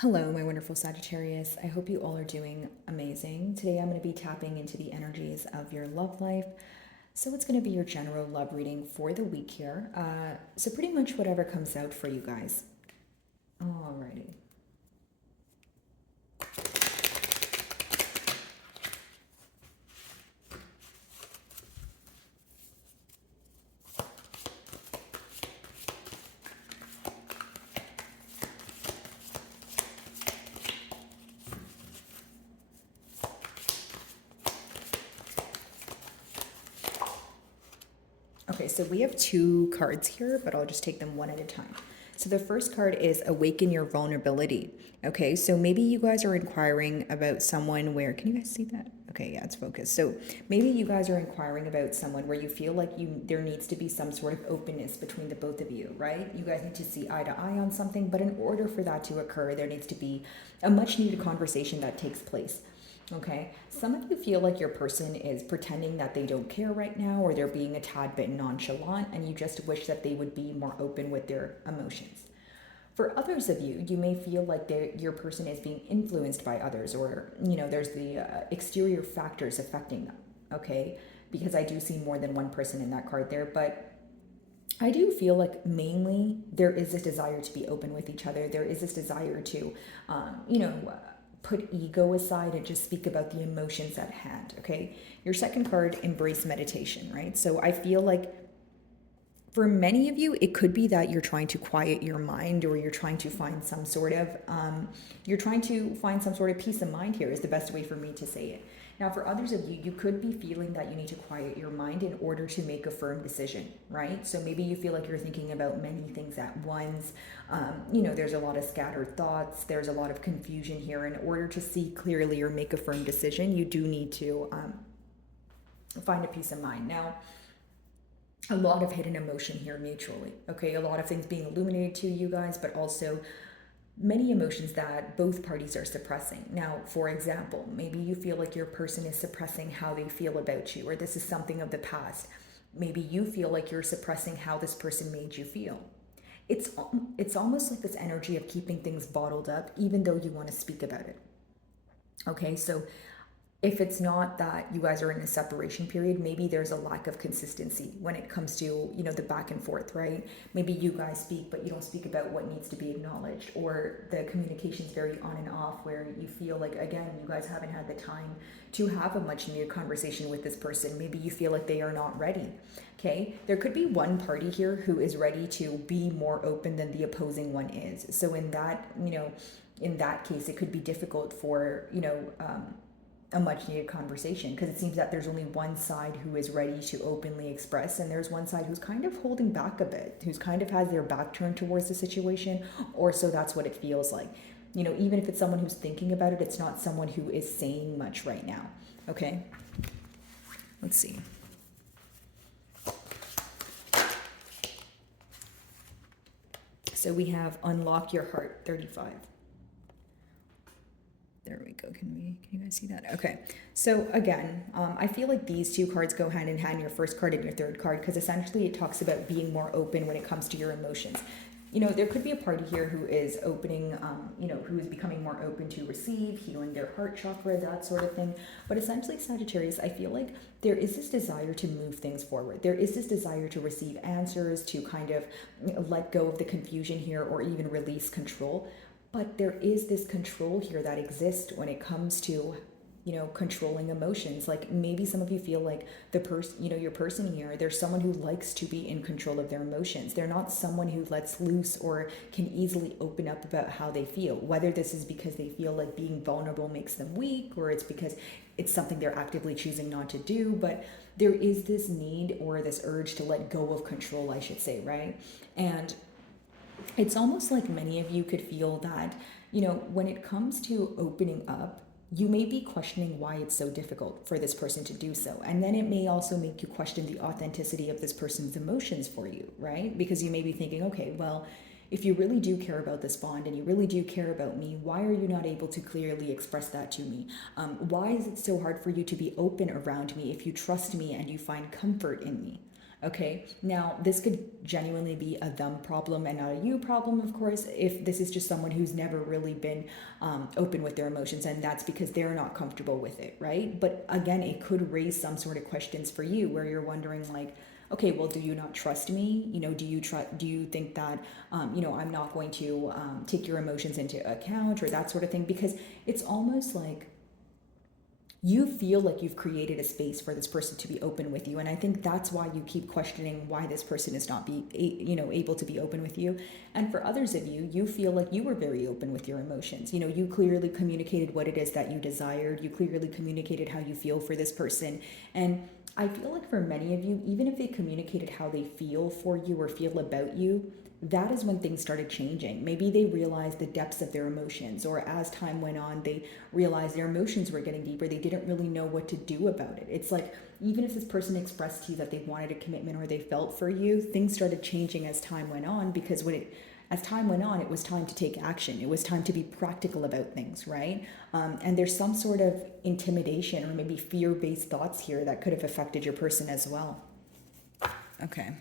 Hello, my wonderful Sagittarius. I hope you all are doing amazing. Today I'm going to be tapping into the energies of your love life. So it's going to be your general love reading for the week here. So pretty much whatever comes out for you guys. Alrighty. Okay, so we have two cards here, but I'll just take them one at a time. So the first card is Awaken Your Vulnerability. Okay, so maybe you guys are inquiring about someone where, can you guys see that? Okay, yeah, it's focused. So maybe you guys are inquiring about someone where you feel like there needs to be some sort of openness between the both of you, right? You guys need to see eye to eye on something, but in order for that to occur, there needs to be a much needed conversation that takes place. Okay, some of you feel like your person is pretending that they don't care right now, or they're being a tad bit nonchalant, and you just wish that they would be more open with their emotions. For others of you, you may feel like your person is being influenced by others, or there's the exterior factors affecting them. Okay, because I do see more than one person in that card there, but I do feel like mainly there is this desire to be open with each other. There is this desire to, put ego aside and just speak about the emotions at hand. Okay. Your second card, embrace meditation, right? So I feel like for many of you, it could be that you're trying to quiet your mind, or you're trying to find some sort of peace of mind here is the best way for me to say it. Now, for others of you, you could be feeling that you need to quiet your mind in order to make a firm decision, right? So maybe you feel like you're thinking about many things at once. There's a lot of scattered thoughts. There's a lot of confusion here. In order to see clearly or make a firm decision, you do need to find a peace of mind. Now, a lot of hidden emotion here mutually. Okay, a lot of things being illuminated to you guys, but also many emotions that both parties are suppressing. Now, for example, maybe you feel like your person is suppressing how they feel about you, or this is something of the past. Maybe you feel like you're suppressing how this person made you feel. It's almost like this energy of keeping things bottled up, even though you want to speak about it. Okay, so if it's not that you guys are in a separation period, maybe there's a lack of consistency when it comes to, the back and forth, right? Maybe you guys speak, but you don't speak about what needs to be acknowledged, or the communication is very on and off, where you feel like, again, you guys haven't had the time to have a much needed conversation with this person. Maybe you feel like they are not ready. Okay, there could be one party here who is ready to be more open than the opposing one is. So in that case, it could be difficult for, a much needed conversation, because it seems that there's only one side who is ready to openly express, and there's one side who's kind of holding back a bit, who's kind of has their back turned towards the situation, or so that's what it feels like. Even if it's someone who's thinking about it, it's not someone who is saying much right now. Okay, let's see. So we have Unlock Your Heart 35. There we go. Can you guys see that? Okay. So again, I feel like these two cards go hand in hand, your first card and your third card, because essentially it talks about being more open when it comes to your emotions. There could be a party here who is opening, who is becoming more open to receive, healing their heart chakra, that sort of thing. But essentially, Sagittarius, I feel like there is this desire to move things forward. There is this desire to receive answers, to kind of let go of the confusion here, or even release control. But there is this control here that exists when it comes to, controlling emotions. Like maybe some of you feel like your person here, there's someone who likes to be in control of their emotions. They're not someone who lets loose or can easily open up about how they feel. Whether this is because they feel like being vulnerable makes them weak, or it's because it's something they're actively choosing not to do. But there is this need or this urge to let go of control, I should say, right? And it's almost like many of you could feel that, when it comes to opening up, you may be questioning why it's so difficult for this person to do so. And then it may also make you question the authenticity of this person's emotions for you, right? Because you may be thinking, okay, well, if you really do care about this bond and you really do care about me, why are you not able to clearly express that to me? Why is it so hard for you to be open around me if you trust me and you find comfort in me? Okay, now this could genuinely be a them problem and not a you problem, of course, if this is just someone who's never really been open with their emotions, and that's because they're not comfortable with it, right? But again, it could raise some sort of questions for you where you're wondering, like, okay, well, do you not trust me? Do you think that, I'm not going to take your emotions into account or that sort of thing? Because it's almost like you feel like you've created a space for this person to be open with you, and I think that's why you keep questioning why this person is not able to be open with you. And for others of you, you feel like you were very open with your emotions. You clearly communicated what it is that you desired, you clearly communicated how you feel for this person. And I feel like for many of you, even if they communicated how they feel for you or feel about you, that is when things started changing. Maybe they realized the depths of their emotions, or as time went on, they realized their emotions were getting deeper. They didn't really know what to do about it. It's like, even if this person expressed to you that they wanted a commitment or they felt for you, things started changing as time went on, because as time went on, it was time to take action. It was time to be practical about things, right? And there's some sort of intimidation or maybe fear-based thoughts here that could have affected your person as well. Okay.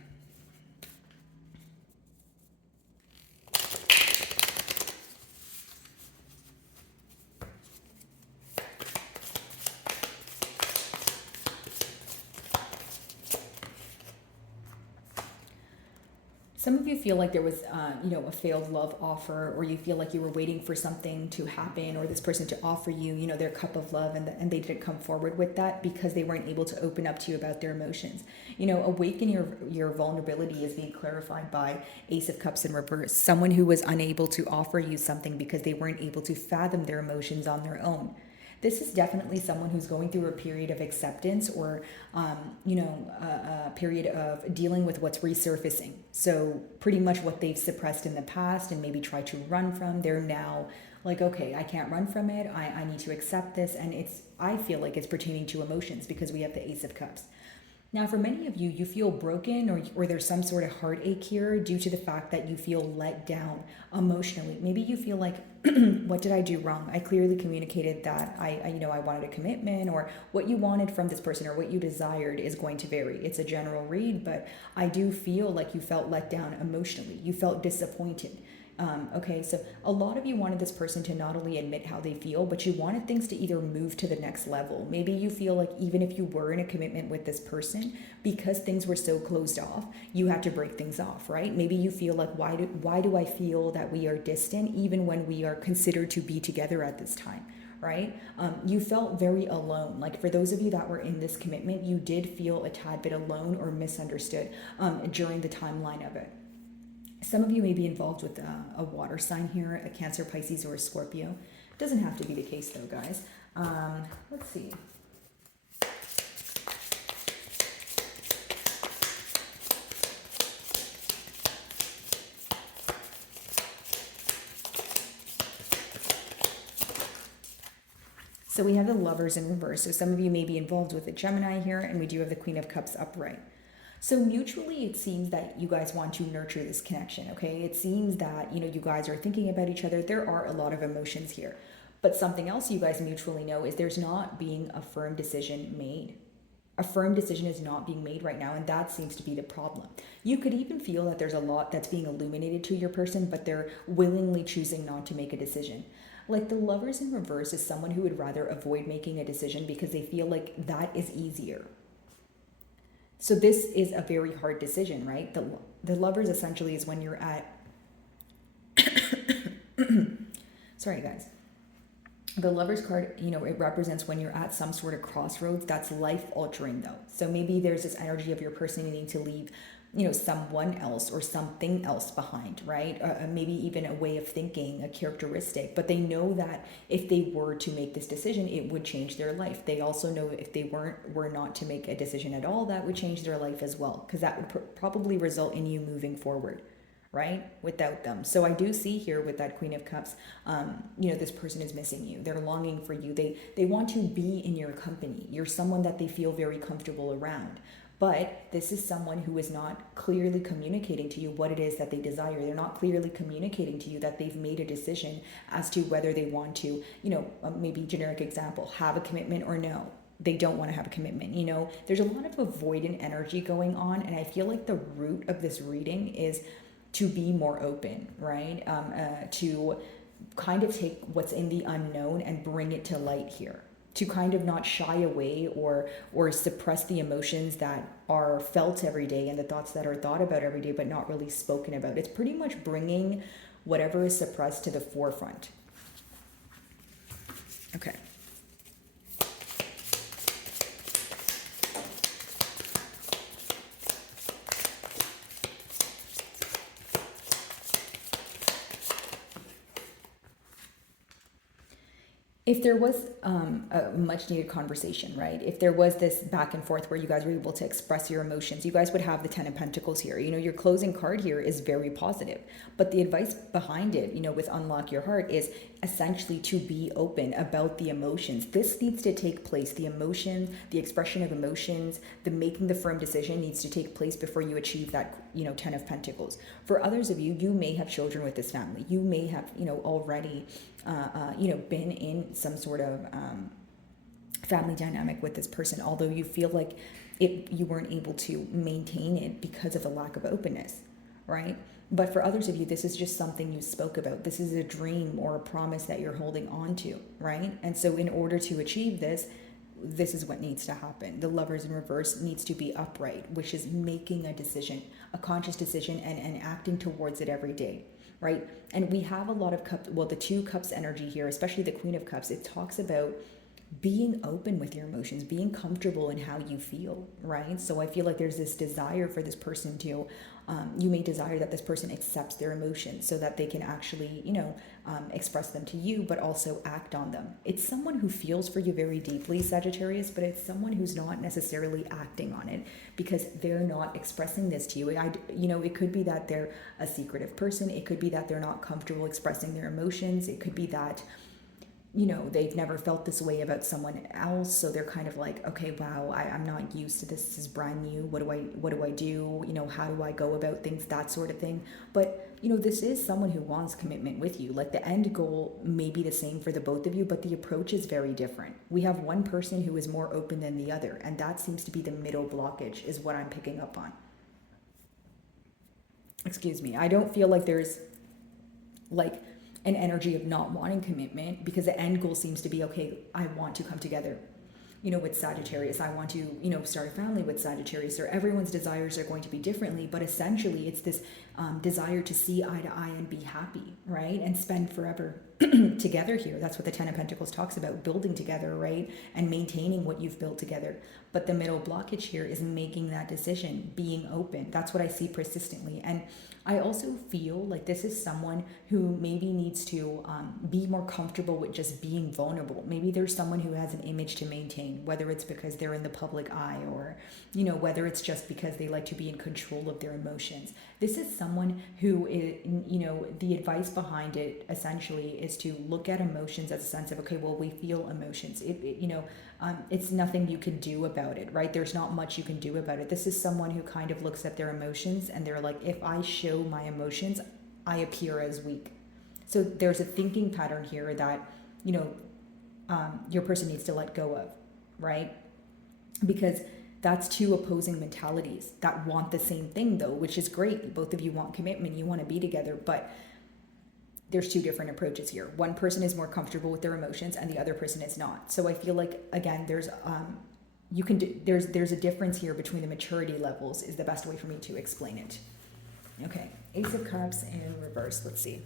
Some of you feel like there was, a failed love offer, or you feel like you were waiting for something to happen or this person to offer you, their cup of love, and they didn't come forward with that because they weren't able to open up to you about their emotions. Awaken your vulnerability is being clarified by Ace of Cups in reverse. Someone who was unable to offer you something because they weren't able to fathom their emotions on their own. This is definitely someone who's going through a period of acceptance, or a period of dealing with what's resurfacing. So pretty much what they've suppressed in the past and maybe tried to run from, they're now like, okay, I can't run from it, I need to accept this. And I feel like it's pertaining to emotions, because we have the Ace of Cups. Now, for many of you, you feel broken, or there's some sort of heartache here due to the fact that you feel let down emotionally. Maybe you feel like, what did I do wrong? I clearly communicated that I wanted a commitment, or what you wanted from this person or what you desired is going to vary. It's a general read, but I do feel like you felt let down emotionally. You felt disappointed. Okay, so a lot of you wanted this person to not only admit how they feel, but you wanted things to either move to the next level. Maybe you feel like even if you were in a commitment with this person, because things were so closed off, you had to break things off, right? Maybe you feel like, why do I feel that we are distant even when we are considered to be together at this time? Right? You felt very alone. Like, for those of you that were in this commitment, you did feel a tad bit alone or misunderstood during the timeline of it. Some of you may be involved with a water sign here, a Cancer, Pisces, or a Scorpio. It doesn't have to be the case though, guys. Let's see. So we have the Lovers in reverse. So some of you may be involved with a Gemini here, and we do have the Queen of Cups upright. So mutually, it seems that you guys want to nurture this connection, okay? It seems that, you guys are thinking about each other. There are a lot of emotions here. But something else you guys mutually know is there's not being a firm decision made. A firm decision is not being made right now, and that seems to be the problem. You could even feel that there's a lot that's being illuminated to your person, but they're willingly choosing not to make a decision. Like, the Lovers in reverse is someone who would rather avoid making a decision because they feel like that is easier. So this is a very hard decision, right? The Lovers essentially is when you're at sorry guys. The Lovers card, it represents when you're at some sort of crossroads that's life altering though. So maybe there's this energy of your person needing to leave, someone else or something else behind, right? Maybe even a way of thinking, a characteristic, but they know that if they were to make this decision, it would change their life. They also know if they were not to make a decision at all, that would change their life as well, because that would probably result in you moving forward, right? Without them. So I do see here with that Queen of Cups, this person is missing you. They're longing for you. They want to be in your company. You're someone that they feel very comfortable around. But this is someone who is not clearly communicating to you what it is that they desire. They're not clearly communicating to you that they've made a decision as to whether they want to, maybe generic example, have a commitment or no. don't want to have a commitment. There's a lot of avoidant energy going on, and I feel like the root of this reading is to be more open, right? To kind of take what's in the unknown and bring it to light here, to kind of not shy away or suppress the emotions that are felt every day and the thoughts that are thought about every day but not really spoken about. It's pretty much bringing whatever is suppressed to the forefront. Okay. If there was a much needed conversation, right? If there was this back and forth where you guys were able to express your emotions, you guys would have the 10 of Pentacles here. Your closing card here is very positive, but the advice behind it, with Unlock Your Heart, is essentially to be open about the emotions. This needs to take place. The emotions, the expression of emotions, the making the firm decision needs to take place before you achieve that, 10 of Pentacles. For others of you, you may have children with this family. You may have, already been in some sort of family dynamic with this person, although you feel like you weren't able to maintain it because of the lack of openness, right? But for others of you, this is just something you spoke about. This is a dream or a promise that you're holding on to, right? And so in order to achieve this is what needs to happen. The Lovers in reverse needs to be upright, which is making a decision, a conscious decision, and acting towards it every day. Right? And we have a lot of cups, the 2 cups energy here, especially the Queen of Cups. It talks about being open with your emotions, being comfortable in how you feel, right? So I feel like there's this desire for this person to, you may desire that this person accepts their emotions so that they can actually, express them to you, but also act on them. It's someone who feels for you very deeply, Sagittarius, but it's someone who's not necessarily acting on it because they're not expressing this to you. It could be that they're a secretive person. It could be that they're not comfortable expressing their emotions. It could be that they've never felt this way about someone else. So they're kind of like, okay, wow, I'm not used to this. This is brand new. What do I do? How do I go about things? That sort of thing. But, this is someone who wants commitment with you. Like the end goal may be the same for the both of you, but the approach is very different. We have one person who is more open than the other. And that seems to be the middle blockage is what I'm picking up on. Excuse me. I don't feel like there's an energy of not wanting commitment because the end goal seems to be, okay, I want to come together, with Sagittarius. I want to, start a family with Sagittarius, or everyone's desires are going to be differently, but essentially it's this desire to see eye to eye and be happy, right? And spend forever together here. That's what the 10 of Pentacles talks about, building together, right? And maintaining what you've built together. But the middle blockage here is making that decision, being open. That's what I see persistently. And I also feel like this is someone who maybe needs to be more comfortable with just being vulnerable. Maybe there's someone who has an image to maintain, whether it's because they're in the public eye or, whether it's just because they like to be in control of their emotions. This is someone who is, the advice behind it essentially is to look at emotions as a sense of, okay, well, we feel emotions. It's nothing you can do about it, right? There's not much you can do about it. This is someone who kind of looks at their emotions and they're like, if I show my emotions, I appear as weak. So there's a thinking pattern here that, your person needs to let go of, right? Because that's 2 opposing mentalities that want the same thing though, which is great. Both of you want commitment, you want to be together, but there's 2 different approaches here. One person is more comfortable with their emotions and the other person is not. So I feel like, again, there's a difference here between the maturity levels is the best way for me to explain it. Okay, Ace of Cups in reverse. Let's see.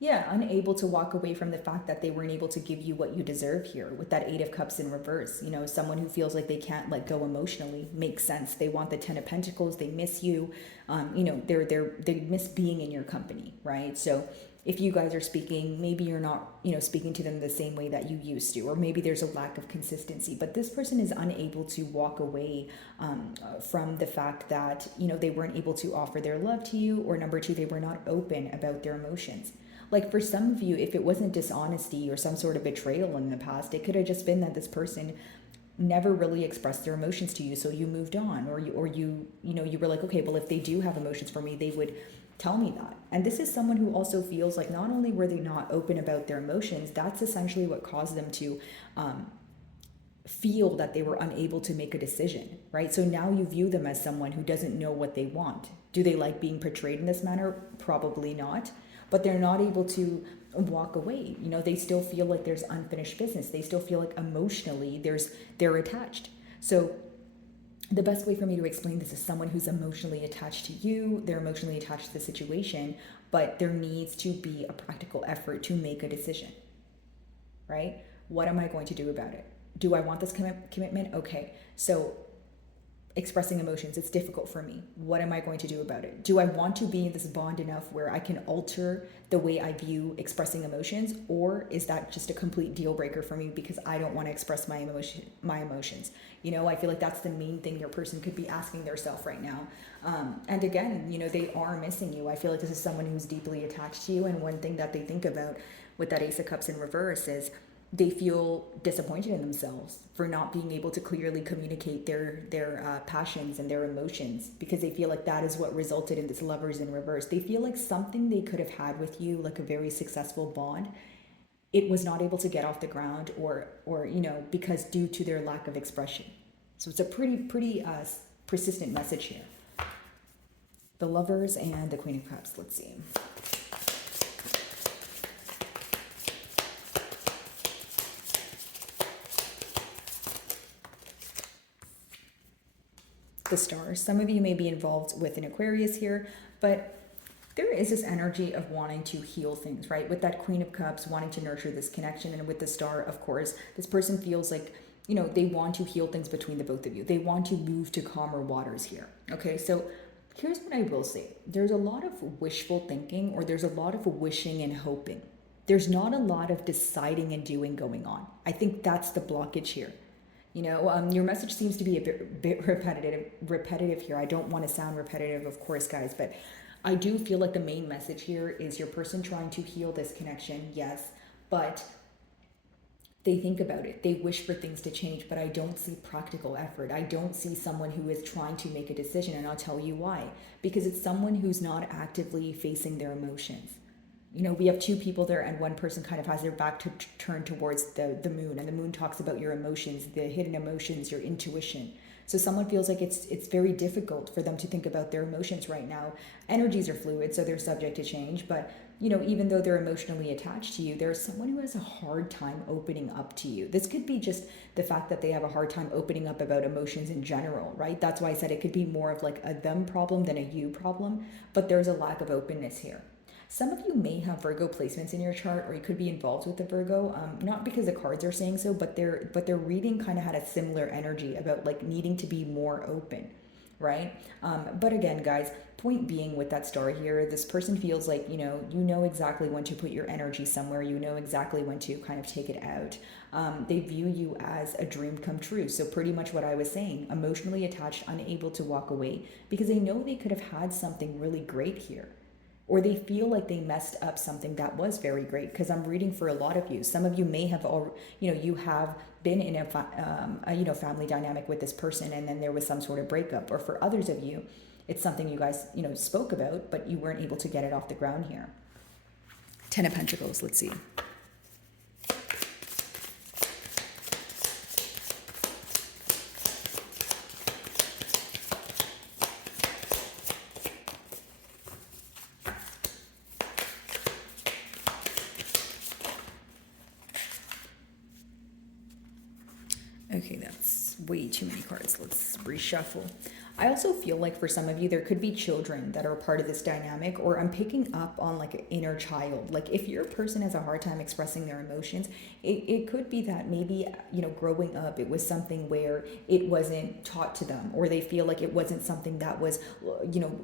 Yeah, unable to walk away from the fact that they weren't able to give you what you deserve here with that 8 of Cups in reverse. Someone who feels like they can't let go emotionally. Makes sense. They want the 10 of Pentacles. They miss you. They miss being in your company, right? So if you guys are speaking, maybe you're not, speaking to them the same way that you used to, or maybe there's a lack of consistency, but this person is unable to walk away from the fact that, they weren't able to offer their love to you, or number 2, they were not open about their emotions. Like for some of you, if it wasn't dishonesty or some sort of betrayal in the past, it could have just been that this person never really expressed their emotions to you, so you moved on, or you were like, okay, well, if they do have emotions for me, they would Tell me that. And this is someone who also feels like not only were they not open about their emotions, that's essentially what caused them to feel that they were unable to make a decision, right? So now you view them as someone who doesn't know what they want. Do they like being portrayed in this manner? Probably not. But they're not able to walk away. You know, they still feel like there's unfinished business. They still feel like emotionally they're attached. So the best way for me to explain this is someone who's emotionally attached to you, they're emotionally attached to the situation, but there needs to be a practical effort to make a decision, right? What am I going to do about it? Do I want this commitment? Okay, so expressing emotions, it's difficult for me. What am I going to do about it? Do I want to be in this bond enough where I can alter the way I view expressing emotions, or is that just a complete deal breaker for me because I don't want to express my emotions? You know, I feel like that's the main thing your person could be asking themselves right now. And again, you know, they are missing you. I feel like this is someone who's deeply attached to you, and one thing that they think about with that Ace of Cups in reverse is they feel disappointed in themselves for not being able to clearly communicate their passions and their emotions, because they feel like that is what resulted in this Lovers in reverse. They feel like something they could have had with you, like a very successful bond, it was not able to get off the ground, or you know, because due to their lack of expression. So it's a pretty persistent message here. The Lovers and the Queen of Cups. Let's see. The Stars. Some of you may be involved with an Aquarius here, but there is this energy of wanting to heal things, right? With that Queen of Cups, wanting to nurture this connection, and with the Star, of course, this person feels like, you know, they want to heal things between the both of you. They want to move to calmer waters here. Okay, so here's what I will say. There's a lot of wishful thinking, or there's a lot of wishing and hoping. There's not a lot of deciding and doing going on. I think that's the blockage here. You know, your message seems to be a bit repetitive here. I don't want to sound repetitive, of course, guys, but I do feel like the main message here is your person trying to heal this connection, yes, but they think about it. They wish for things to change, but I don't see practical effort. I don't see someone who is trying to make a decision, and I'll tell you why. Because it's someone who's not actively facing their emotions. You know, we have two people there, and one person kind of has their back to turn towards the moon, and the moon talks about your emotions, the hidden emotions, your intuition. So someone feels like it's very difficult for them to think about their emotions right now. Energies are fluid, so they're subject to change, but you know, even though they're emotionally attached to you, there's someone who has a hard time opening up to you. This could be just the fact that they have a hard time opening up about emotions in general, right? That's why I said it could be more of like a them problem than a you problem, but there's a lack of openness here. Some of you may have Virgo placements in your chart, or you could be involved with the Virgo, not because the cards are saying so, but their reading kind of had a similar energy about like needing to be more open, right? But again, guys, point being with that star here, this person feels like, you know exactly when to put your energy somewhere, you know exactly when to kind of take it out. They view you as a dream come true. So pretty much what I was saying, emotionally attached, unable to walk away, because they know they could have had something really great here. Or they feel like they messed up something that was very great, because I'm reading for a lot of you. Some of you may have you have been in a family dynamic with this person, and then there was some sort of breakup. Or for others of you, it's something you guys spoke about, but you weren't able to get it off the ground here. 10 of Pentacles. Let's see. Okay, that's way too many cards. Let's reshuffle. I also feel like for some of you, there could be children that are part of this dynamic, or I'm picking up on like an inner child. Like if your person has a hard time expressing their emotions, it could be that maybe, growing up, it was something where it wasn't taught to them, or they feel like it wasn't something that was,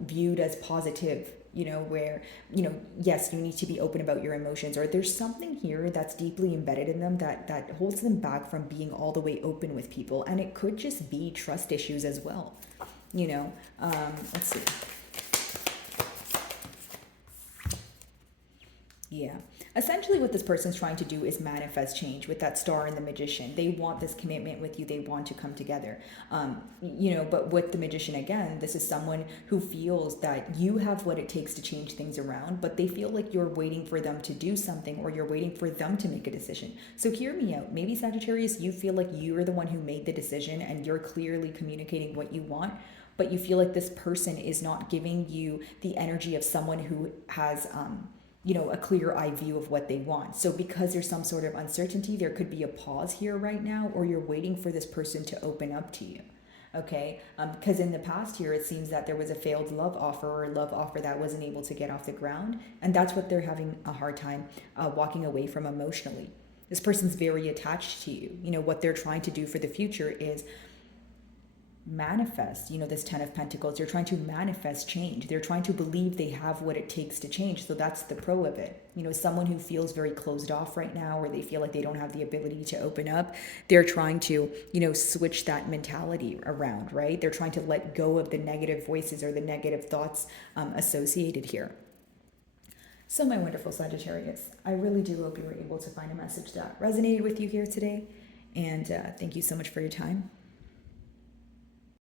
viewed as positive, where, yes, you need to be open about your emotions, or there's something here that's deeply embedded in them that holds them back from being all the way open with people. And it could just be trust issues as well. Let's see. Yeah. Essentially, what this person's trying to do is manifest change with that star and the magician. They want this commitment with you. They want to come together. But with the magician, again, this is someone who feels that you have what it takes to change things around, but they feel like you're waiting for them to do something, or you're waiting for them to make a decision. So hear me out. Maybe Sagittarius, you feel like you're the one who made the decision and you're clearly communicating what you want, but you feel like this person is not giving you the energy of someone who has a clear eye view of what they want. So because there's some sort of uncertainty, there could be a pause here right now, or you're waiting for this person to open up to you. Okay, because in the past here, it seems that there was a failed love offer, or a love offer that wasn't able to get off the ground, and that's what they're having a hard time walking away from emotionally. This person's very attached to you. What they're trying to do for the future is manifest, this 10 of Pentacles. They're trying to manifest change. They're trying to believe they have what it takes to change. So that's the pro of it. Someone who feels very closed off right now, or they feel like they don't have the ability to open up, they're trying to, switch that mentality around, right? They're trying to let go of the negative voices or the negative thoughts associated here. So my wonderful Sagittarius, I really do hope you were able to find a message that resonated with you here today. And thank you so much for your time.